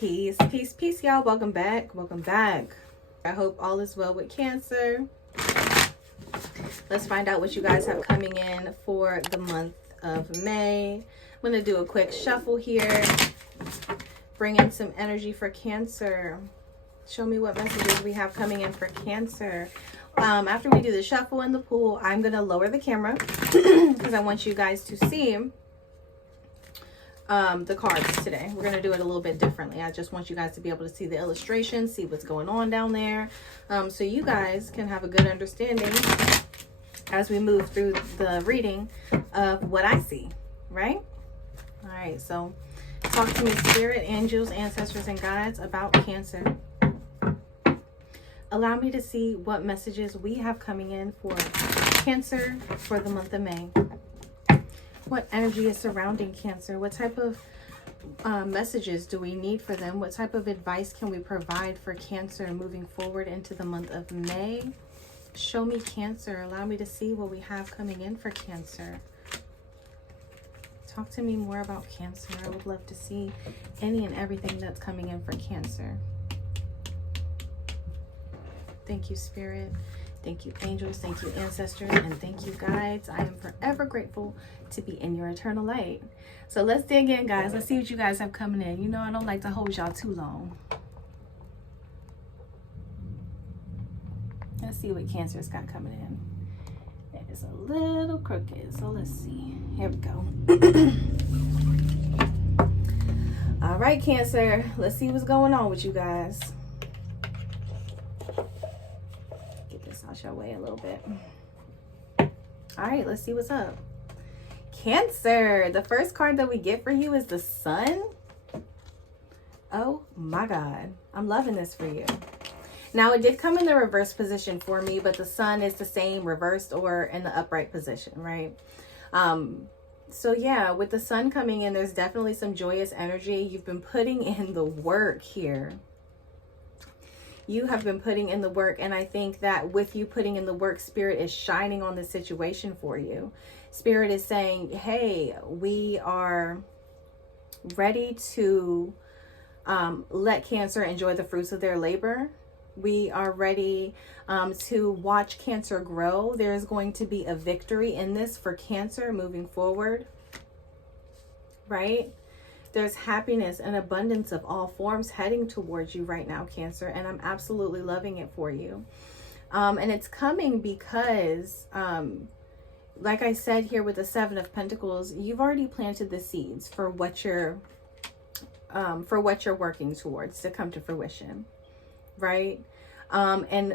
Peace, peace, peace, y'all. Welcome back. Welcome back. I hope all is well with Cancer. Let's find out what you guys have coming in for the month of May. I'm going to do a quick shuffle here. Bring in some energy for Cancer. Show me what messages we have coming in for Cancer. After we do the shuffle in the pool, I'm going to lower the camera because I want you guys to see the cards today. We're going to do it a little bit differently. I just want you guys to be able to see the illustration, see what's going on down there, so you guys can have a good understanding as we move through the reading of what I see, right? All right, so talk to me, spirit, angels, ancestors, and guides about Cancer. Allow me to see what messages we have coming in for Cancer for the month of May. What energy is surrounding Cancer? What type of messages do we need for them? What type of advice can we provide for Cancer moving forward into the month of May? Show me Cancer. Allow me to see what we have coming in for Cancer. Talk to me more about Cancer. I would love to see any and everything that's coming in for Cancer. Thank you, Spirit. Thank you, angels. Thank you, ancestors. And thank you, guides. I am forever grateful to be in your eternal light. So let's dig in, guys. Let's see what you guys have coming in. You know I don't like to hold y'all too long. Let's see what Cancer's got coming in. It is a little crooked, so let's see. Here we go. All right, Cancer. Let's see what's going on with you guys. Get this out your way a little bit. All right, let's see what's up. Cancer. The first card that we get for you is the Sun. Oh my God. I'm loving this for you. Now, it did come in the reverse position for me, but the Sun is the same reversed or in the upright position, right? So yeah, with the Sun coming in, there's definitely some joyous energy. You've been putting in the work here. You have been putting in the work, and I think that with you putting in the work, Spirit is shining on the situation for you. Spirit is saying, hey, we are ready to let Cancer enjoy the fruits of their labor. We are ready to watch Cancer grow. There's going to be a victory in this for Cancer moving forward, right? There's happiness and abundance of all forms heading towards you right now, Cancer, and I'm absolutely loving it for you. And it's coming because, like I said here with the Seven of Pentacles, you've already planted the seeds for what you're working towards to come to fruition. Right? And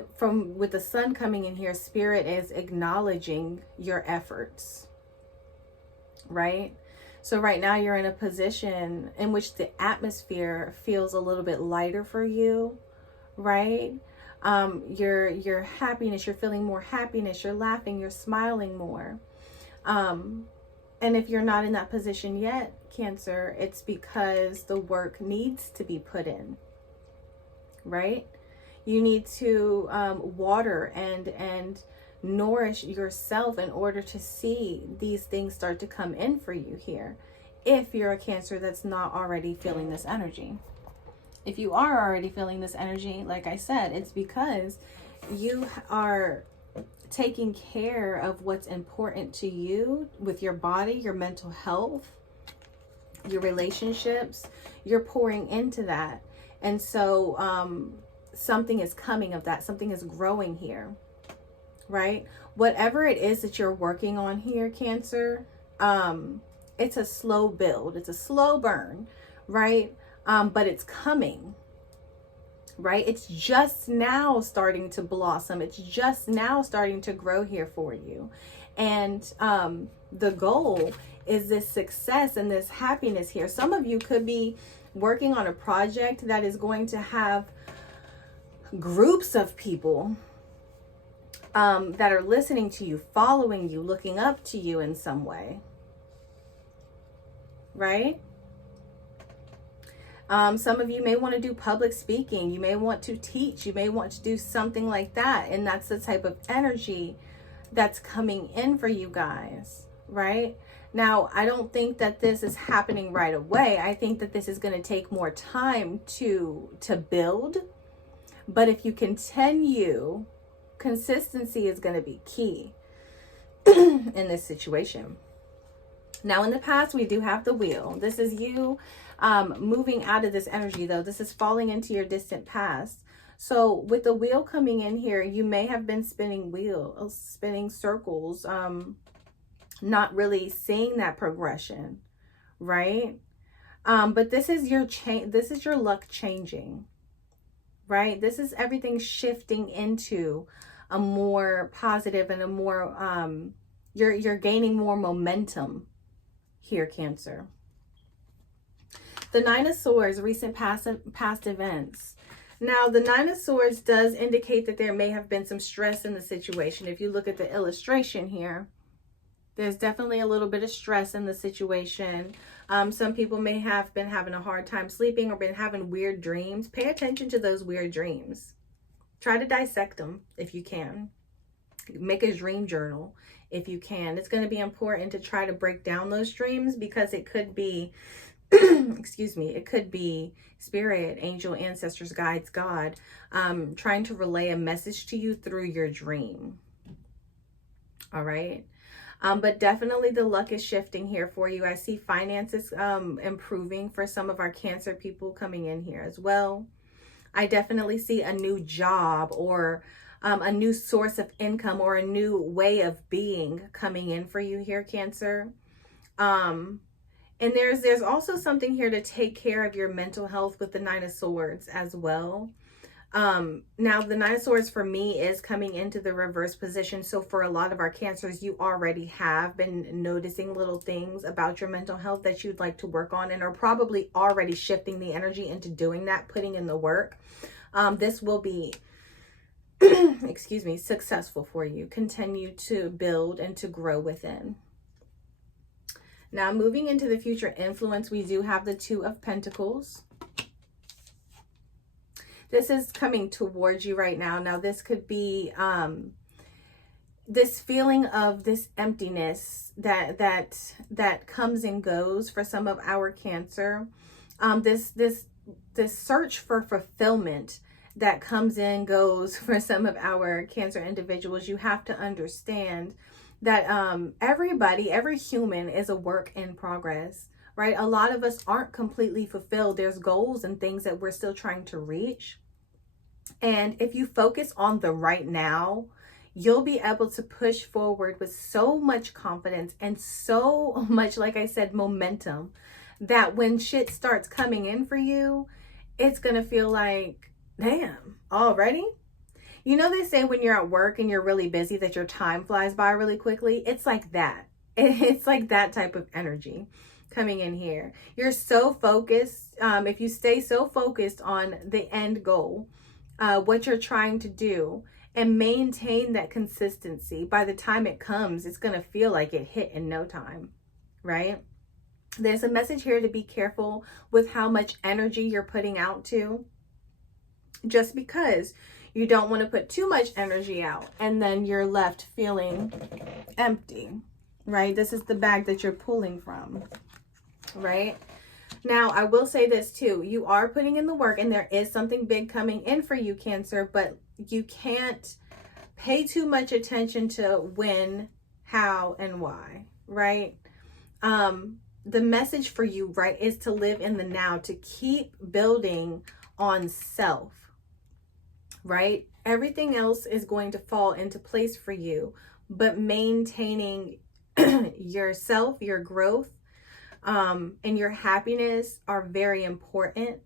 with the Sun coming in here, Spirit is acknowledging your efforts, right? So right now you're in a position in which the atmosphere feels a little bit lighter for you, right? Your happiness, you're feeling more happiness, you're laughing, you're smiling more. And if you're not in that position yet, Cancer, it's because the work needs to be put in. Right? You need to water and nourish yourself in order to see these things start to come in for you here. If you're a Cancer that's not already feeling this energy. If you are already feeling this energy, like I said, it's because you are taking care of what's important to you with your body, your mental health, your relationships. You're pouring into that. And so something is coming of that. Something is growing here, right? Whatever it is that you're working on here, Cancer, it's a slow build. It's a slow burn, right? But it's coming, right? It's just now starting to blossom. It's just now starting to grow here for you. And the goal is this success and this happiness here. Some of you could be working on a project that is going to have groups of people that are listening to you, following you, looking up to you in some way, right? Some of you may want to do public speaking. You may want to teach. You may want to do something like that. And that's the type of energy that's coming in for you guys, right? Now, I don't think that this is happening right away. I think that this is going to take more time to build. But if you continue, consistency is going to be key in this situation. Now, in the past, we do have the wheel. This is you moving out of this energy, though. This is falling into your distant past. So with the wheel coming in here, you may have been spinning wheels, spinning circles, not really seeing that progression, right? But this is your change. This is your luck changing, right? This is everything shifting into a more positive and a more, you're gaining more momentum here, Cancer. The Nine of Swords, recent past events. Now, the Nine of Swords does indicate that there may have been some stress in the situation. If you look at the illustration here, there's definitely a little bit of stress in the situation. Some people may have been having a hard time sleeping or been having weird dreams. Pay attention to those weird dreams. Try to dissect them if you can. Make a dream journal if you can. It's going to be important to try to break down those dreams, because it could be, excuse me, it could be spirit, angel, ancestors, guides, God, trying to relay a message to you through your dream. All right. But definitely the luck is shifting here for you. I see finances improving for some of our Cancer people coming in here as well. I definitely see a new job or a new source of income or a new way of being coming in for you here, Cancer. And there's also something here to take care of your mental health with the Nine of Swords as well. Now the Nine of Swords for me is coming into the reverse position. So for a lot of our Cancers, you already have been noticing little things about your mental health that you'd like to work on, and are probably already shifting the energy into doing that, putting in the work. This will be, excuse me, successful for you. Continue to build and to grow within. Now moving into the future influence, we do have the Two of Pentacles. This is coming towards you right now. Now, this could be this feeling of this emptiness that comes and goes for some of our Cancer. This search for fulfillment that comes and goes for some of our Cancer individuals. You have to understand that every human is a work in progress. Right? A lot of us aren't completely fulfilled. There's goals and things that we're still trying to reach. And if you focus on the right now, you'll be able to push forward with so much confidence and so much, like I said, momentum, that when shit starts coming in for you, it's going to feel like, damn, already? You know, they say when you're at work and you're really busy that your time flies by really quickly. It's like that. It's like that type of energy coming in here. You're so focused. If you stay so focused on the end goal, what you're trying to do, and maintain that consistency, by the time it comes, it's going to feel like it hit in no time, right? There's a message here to be careful with how much energy you're putting out to, just because you don't want to put too much energy out and then you're left feeling empty, right? This is the bag that you're pulling from, right? Now, I will say this too. You are putting in the work and there is something big coming in for you, Cancer, but you can't pay too much attention to when, how, and why, right? The message for you, right, is to live in the now, to keep building on self, right? Everything else is going to fall into place for you, but maintaining yourself, your growth, and your happiness are very important,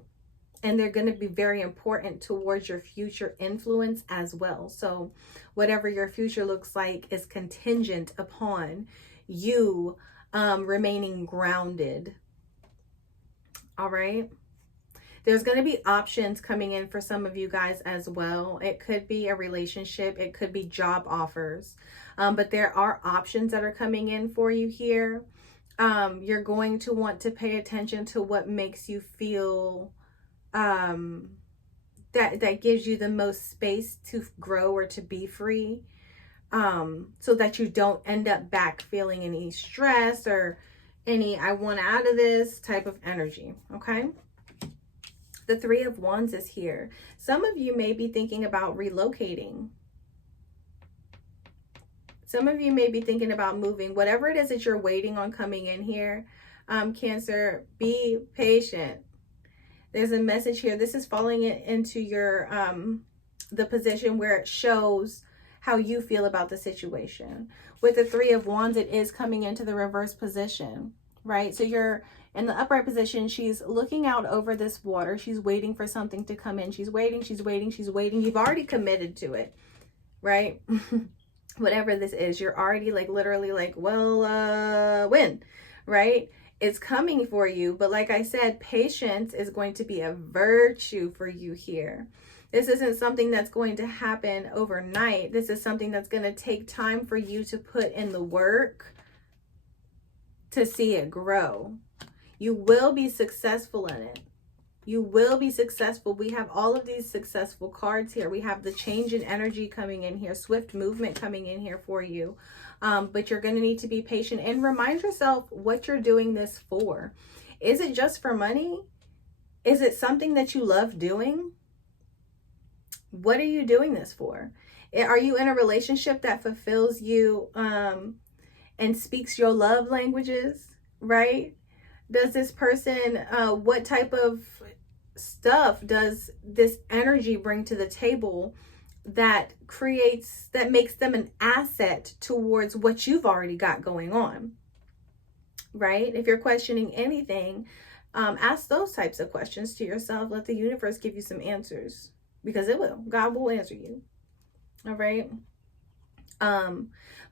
and they're going to be very important towards your future influence as well. So whatever your future looks like is contingent upon you remaining grounded. All right. There's going to be options coming in for some of you guys as well. It could be a relationship. It could be job offers. But there are options that are coming in for you here. You're going to want to pay attention to what makes you feel that gives you the most space to grow or to be free. so that you don't end up back feeling any stress or any I want out of this type of energy. Okay. The Three of Wands is here. Some of you may be thinking about relocating. Some of you may be thinking about moving. Whatever it is that you're waiting on coming in here, Cancer, be patient. There's a message here. This is falling into your the position where it shows how you feel about the situation. With the Three of Wands, it is coming into the reverse position, right? So you're in the upright position. She's looking out over this water. She's waiting for something to come in. She's waiting, she's waiting, she's waiting. You've already committed to it, right? Whatever this is, you're already like literally like, well, when, right? It's coming for you. But like I said, patience is going to be a virtue for you here. This isn't something that's going to happen overnight. This is something that's going to take time for you to put in the work to see it grow. You will be successful in it. You will be successful. We have all of these successful cards here. We have the change in energy coming in here, swift movement coming in here for you. But you're going to need to be patient and remind yourself what you're doing this for. Is it just for money? Is it something that you love doing? What are you doing this for? Are you in a relationship that fulfills you and speaks your love languages, right? Does this person, what type of stuff does this energy bring to the table that makes them an asset towards what you've already got going on, right? If you're questioning anything, ask those types of questions to yourself. Let the universe give you some answers, because it will. God will answer you. All right.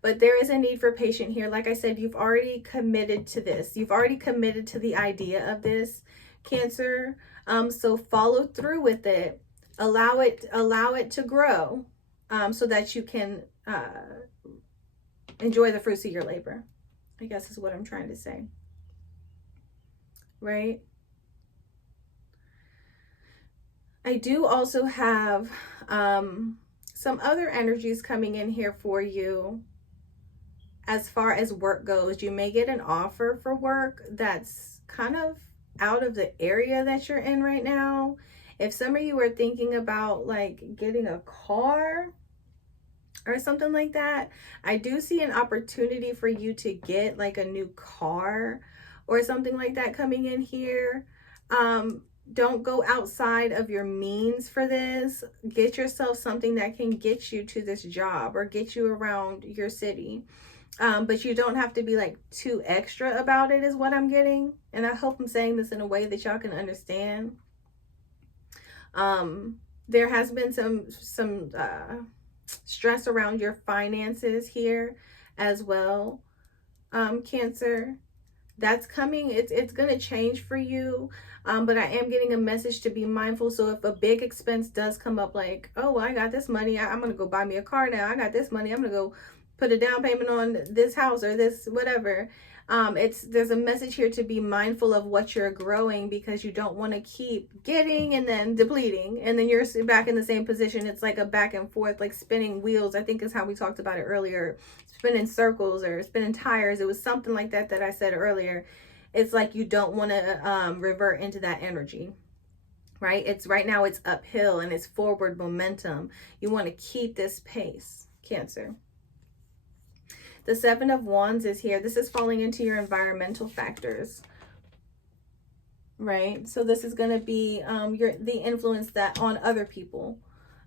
But there is a need for patience here. Like I said, you've already committed to this. You've already committed to the idea of this, Cancer. So follow through with it. Allow it to grow, so that you can enjoy the fruits of your labor, I guess is what I'm trying to say. Right? I do also have some other energies coming in here for you. As far as work goes, you may get an offer for work that's kind of out of the area that you're in right now. If some of you are thinking about like getting a car or something like that, I do see an opportunity for you to get like a new car or something like that coming in here. Don't go outside of your means for this. Get yourself something that can get you to this job or get you around your city. But you don't have to be like too extra about it is what I'm getting. And I hope I'm saying this in a way that y'all can understand. There has been some stress around your finances here as well, Cancer. That's coming. It's going to change for you. But I am getting a message to be mindful. So if a big expense does come up, like, oh, I got this money, I'm going to go buy me a car now. I got this money, I'm going to go put a down payment on this house or this whatever. There's a message here to be mindful of what you're growing, because you don't want to keep getting and then depleting, and then you're back in the same position. It's like a back and forth, like spinning wheels, I think is how we talked about it earlier. Spinning circles or spinning tires. It was something like that I said earlier. It's like you don't want to revert into that energy, right? Right now it's uphill and it's forward momentum. You want to keep this pace, Cancer. The Seven of Wands is here. This is falling into your environmental factors, right? So this is going to be the influence that on other people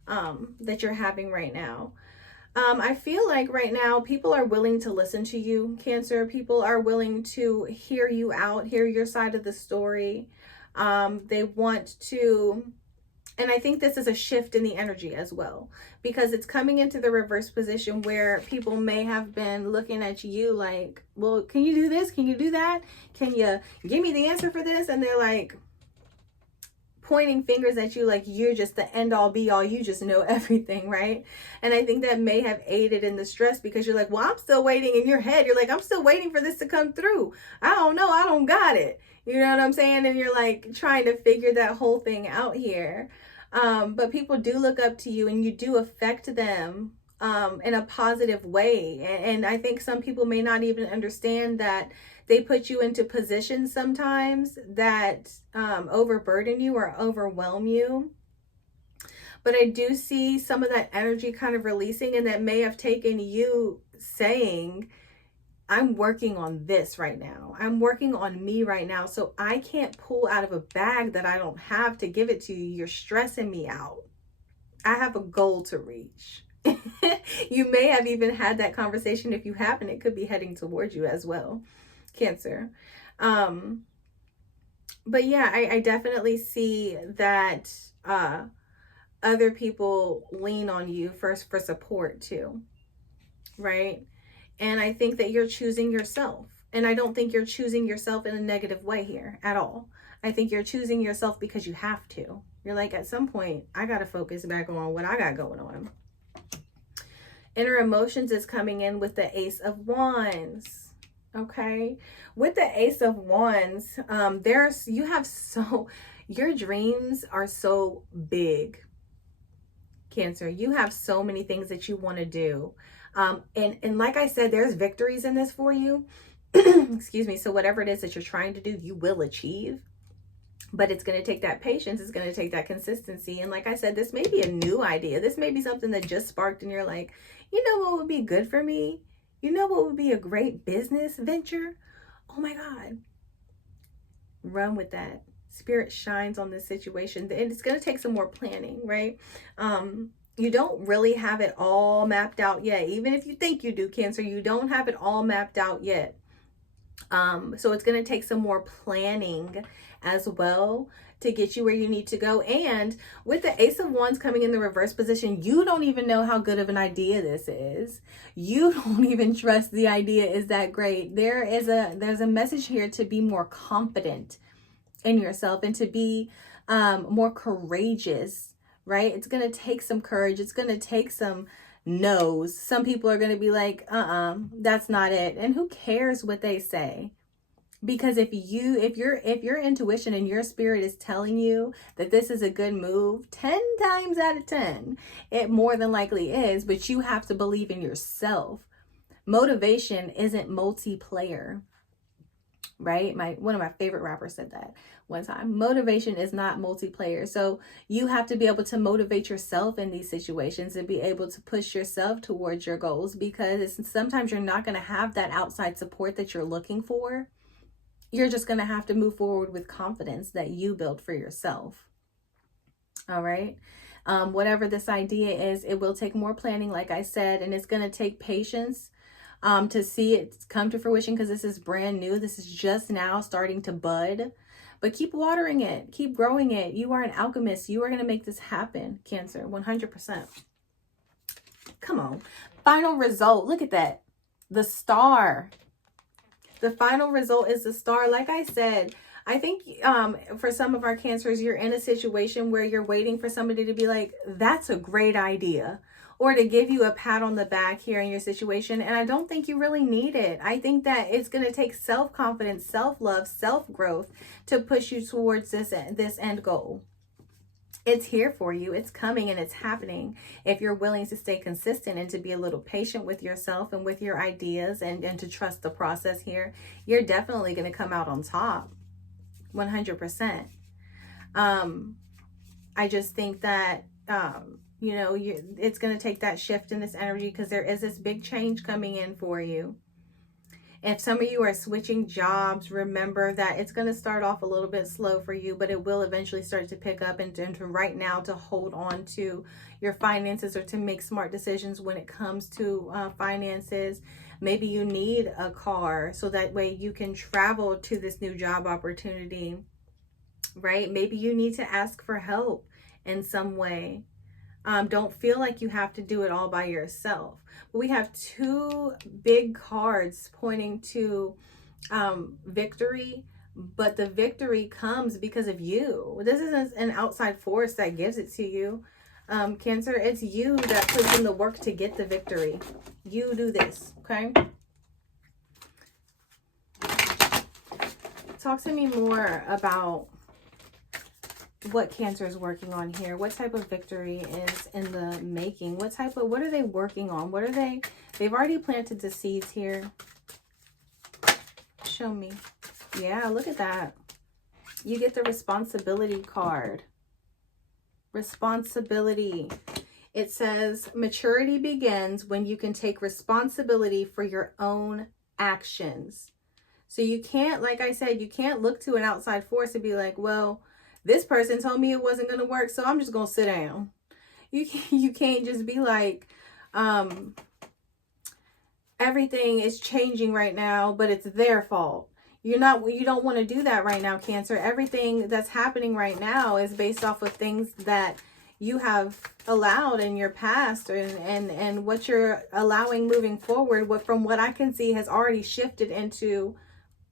that you're having right now. I feel like right now people are willing to listen to you, Cancer. People are willing to hear you out, hear your side of the story. They want to, and I think this is a shift in the energy as well, because it's coming into the reverse position where people may have been looking at you like, well, can you do this? Can you do that? Can you give me the answer for this? And they're like pointing fingers at you like you're just the end all be all, you just know everything, right? And I think that may have aided in the stress, because you're like, well, I'm still waiting. In your head you're like, I'm still waiting for this to come through. I don't know, I don't got it, you know what I'm saying? And you're like trying to figure that whole thing out here. But people do look up to you and you do affect them in a positive way. And I think some people may not even understand that they put you into positions sometimes that overburden you or overwhelm you. But I do see some of that energy kind of releasing, and that may have taken you saying, I'm working on this right now. I'm working on me right now. So I can't pull out of a bag that I don't have to give it to you. You're stressing me out. I have a goal to reach. You may have even had that conversation. If you haven't, it could be heading towards you as well, Cancer. But yeah, I definitely see that other people lean on you first for support too, right? And I think that you're choosing yourself. And I don't think you're choosing yourself in a negative way here at all. I think you're choosing yourself because you have to. You're like, at some point, I got to focus back on what I got going on. Inner emotions is coming in with the Ace of Wands. Okay. With the Ace of Wands, your dreams are so big, Cancer. You have so many things that you want to do. And like I said, there's victories in this for you. Excuse me. So whatever it is that you're trying to do, you will achieve. But it's going to take that patience. It's going to take that consistency. And like I said, this may be a new idea. This may be something that just sparked and you're like, you know what would be good for me? You know what would be a great business venture? Oh my God. Run with that. Spirit shines on this situation. And it's going to take some more planning, right? You don't really have it all mapped out yet. Even if you think you do, Cancer, you don't have it all mapped out yet. So it's going to take some more planning as well to get you where you need to go. And with the Ace of Wands coming in the reverse position, you don't even know how good of an idea this is. You don't even trust the idea is that great. There's a message here to be more confident in yourself and to be more courageous, right? It's going to take some courage. It's going to take some no's. Some people are going to be like, that's not it. And who cares what they say? Because if your intuition and your spirit is telling you that this is a good move, 10 times out of 10, it more than likely is, but you have to believe in yourself. Motivation isn't multiplayer, right? One of my favorite rappers said that one time. Motivation is not multiplayer. So you have to be able to motivate yourself in these situations and be able to push yourself towards your goals, because sometimes you're not going to have that outside support that you're looking for. You're just going to have to move forward with confidence that you built for yourself. All right. Whatever this idea is, it will take more planning, like I said, and it's going to take patience to see it come to fruition, because this is brand new. This is just now starting to bud. But keep watering it. Keep growing it. You are an alchemist. You are going to make this happen, Cancer, 100%. Come on. Final result. Look at that. The Star. The final result is the Star. Like I said, I think for some of our Cancers, you're in a situation where you're waiting for somebody to be like, that's a great idea, or to give you a pat on the back here in your situation. And I don't think you really need it. I think that it's going to take self-confidence, self-love, self-growth to push you towards this end goal. It's here for you. It's coming and it's happening. If you're willing to stay consistent and to be a little patient with yourself and with your ideas and to trust the process here, you're definitely going to come out on top. 100%. I just think that, it's going to take that shift in this energy, because there is this big change coming in for you. If some of you are switching jobs, remember that it's going to start off a little bit slow for you, but it will eventually start to pick up, and to right now to hold on to your finances, or to make smart decisions when it comes to finances. Maybe you need a car so that way you can travel to this new job opportunity, right? Maybe you need to ask for help in some way. Don't feel like you have to do it all by yourself. But we have two big cards pointing to victory, but the victory comes because of you. This isn't an outside force that gives it to you, Cancer. It's you that puts in the work to get the victory. You do this, okay? Talk to me more about what Cancer is working on here. What type of victory is in the making? What are they working on? They've already planted the seeds here. Show me. Yeah, look at that. You get the responsibility card. Responsibility. It says maturity begins when you can take responsibility for your own actions. So you can't, like I said, you can't look to an outside force and be like, well, this person told me it wasn't going to work, so I'm just going to sit down. You can't just be like, everything is changing right now, but it's their fault. You don't want to do that right now, Cancer. Everything that's happening right now is based off of things that you have allowed in your past, and what you're allowing moving forward. From what I can see, has already shifted into,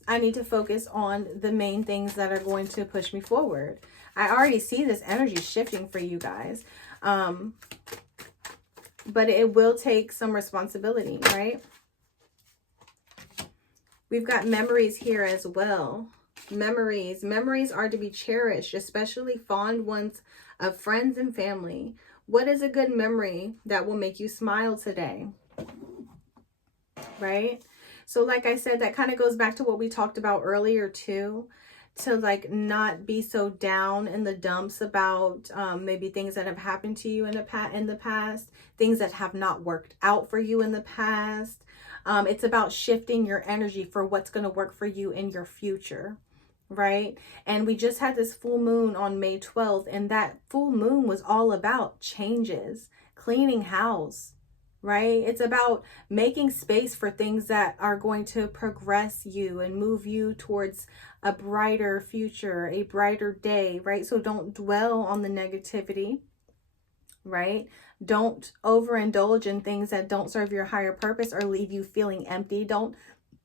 I need to focus on the main things that are going to push me forward. I already see this energy shifting for you guys. But it will take some responsibility, right? We've got memories here as well. Memories are to be cherished, especially fond ones of friends and family. What is a good memory that will make you smile today? Right? So like I said, that kind of goes back to what we talked about earlier too, to like not be so down in the dumps about maybe things that have happened to you in the past, things that have not worked out for you in the past. It's about shifting your energy for what's going to work for you in your future, right? And we just had this full moon on May 12th, and that full moon was all about changes, cleaning house, right? It's about making space for things that are going to progress you and move you towards a brighter future, a brighter day, right? So don't dwell on the negativity, right? Don't overindulge in things that don't serve your higher purpose or leave you feeling empty. Don't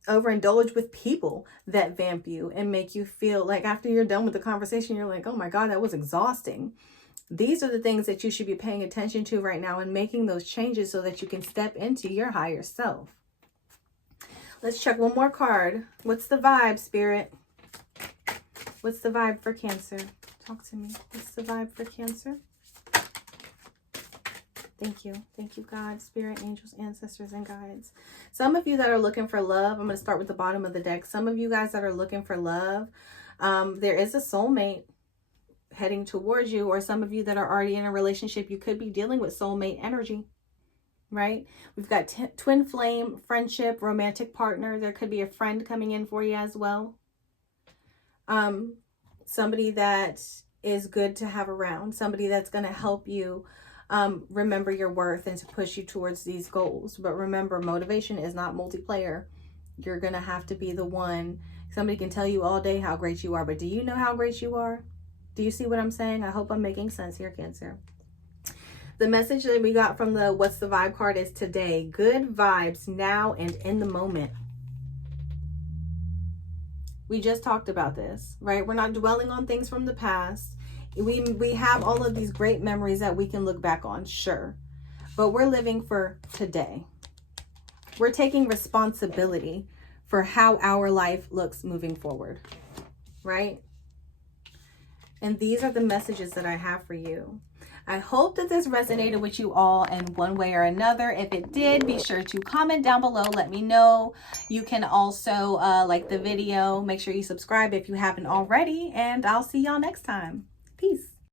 overindulge with people that vamp you and make you feel like after you're done with the conversation, you're like, oh my God, that was exhausting. These are the things that you should be paying attention to right now and making those changes so that you can step into your higher self. Let's check one more card. What's the vibe, Spirit? What's the vibe for Cancer? Talk to me. What's the vibe for Cancer? Thank you. Thank you, God, Spirit, angels, ancestors, and guides. Some of you that are looking for love, I'm going to start with the bottom of the deck. Some of you guys that are looking for love, there is a soulmate heading towards you, or some of you that are already in a relationship, you could be dealing with soulmate energy, right? We've got twin flame, friendship, romantic partner. There could be a friend coming in for you as well. Somebody that is good to have around, somebody that's going to help you remember your worth and to push you towards these goals. But remember, motivation is not multiplayer. You're going to have to be the one. Somebody can tell you all day how great you are, but do you know how great you are? Do you see what I'm saying? I hope I'm making sense here, Cancer. The message that we got from the What's the Vibe card is today. Good vibes now and in the moment. We just talked about this, right? We're not dwelling on things from the past. We have all of these great memories that we can look back on, sure. But we're living for today. We're taking responsibility for how our life looks moving forward, right? And these are the messages that I have for you. I hope that this resonated with you all in one way or another. If it did, be sure to comment down below. Let me know. You can also like the video. Make sure you subscribe if you haven't already. And I'll see y'all next time.